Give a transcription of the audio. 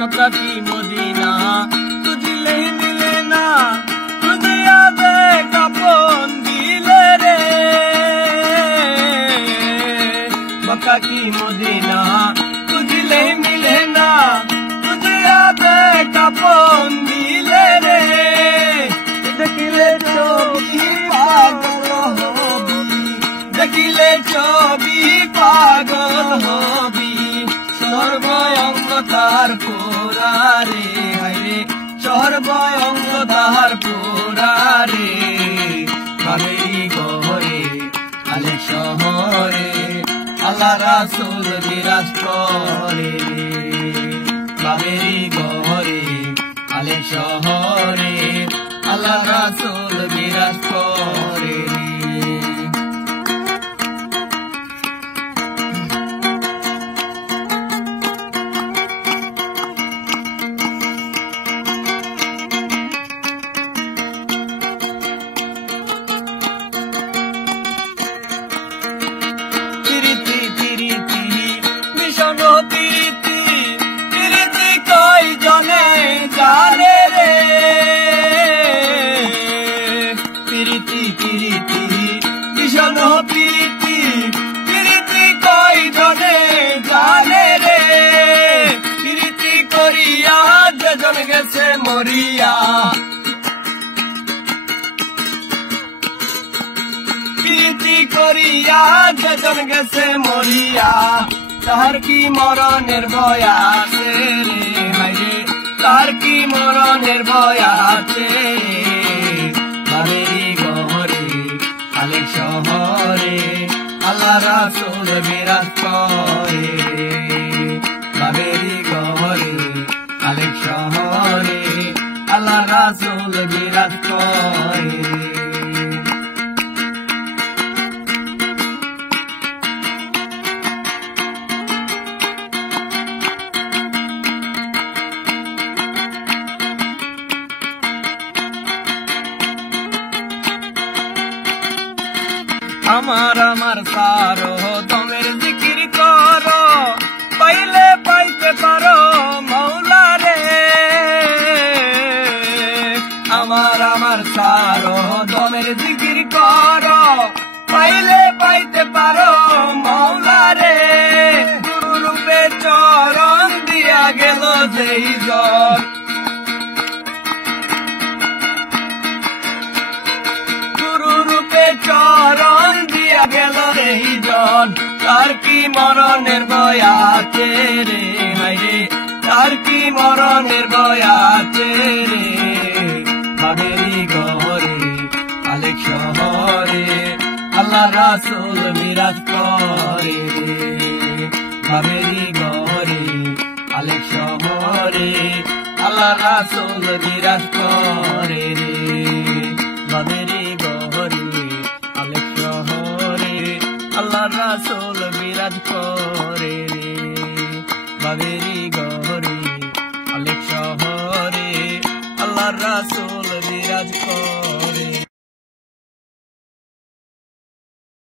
मक्का की मदीना तुझले मिले ना, तुझे यादे कौन दिले रे। मक्का की मदीना तुझले मिले ना, तुझे यादे कौन दिले रे। देखिले छवि पागल हबी, देखिले छवि पागल हबी। সর্বঙ্গ তার পোরারে হাইরে, সর্বঙ্গ তার পোরারে। বাবেরি গহরে আলে শহরে, আল্লাহ রাসূল বিরাজ করে। বাবেরি গহরে আলে শহরে, আল্লাহ রাসূল বিরাজ করে। গেছে মরিয়া, প্রীতি করিয়া যেজন গেছে মরিয়া। তার কি মরণের ভয় আছে রে হায়রে, তার কি মরণের ভয় আছে। বাবেরি গহরে আলে শহরে, আল্লাহ রাসূল বিরাজ করে। বাবেরি গহরে আলে শহরে, আল্লাহ রাসূল বিরাজ করে। আমার আমার সারো দমের জিকির করো, পাইলে পাইতে পারো মৌলা রে। আমার আমার সারো দমের জিকির করো, পাইলে পাইতে পারো মৌলা রে। গুরুরূপে চরণ দিয়া গেল যেই জন, গুরুরূপে চরণ দিয়া গেল এই জন। তার কি মরণের ভয় আছে রে হায়রে, তার কি মরণের ভয় আছে রে। বাবেরি গহরে আলে শহরে, আল্লাহ রাসূল বিরাজ করে। বাবেরি গহরে আলে শহরে, আল্লাহ রাসূল বিরাজ করে রে। বাবেরি গহরে আলে শহরে, আল্লাহ রাসূল বিরাজ করে রে। বাবেরি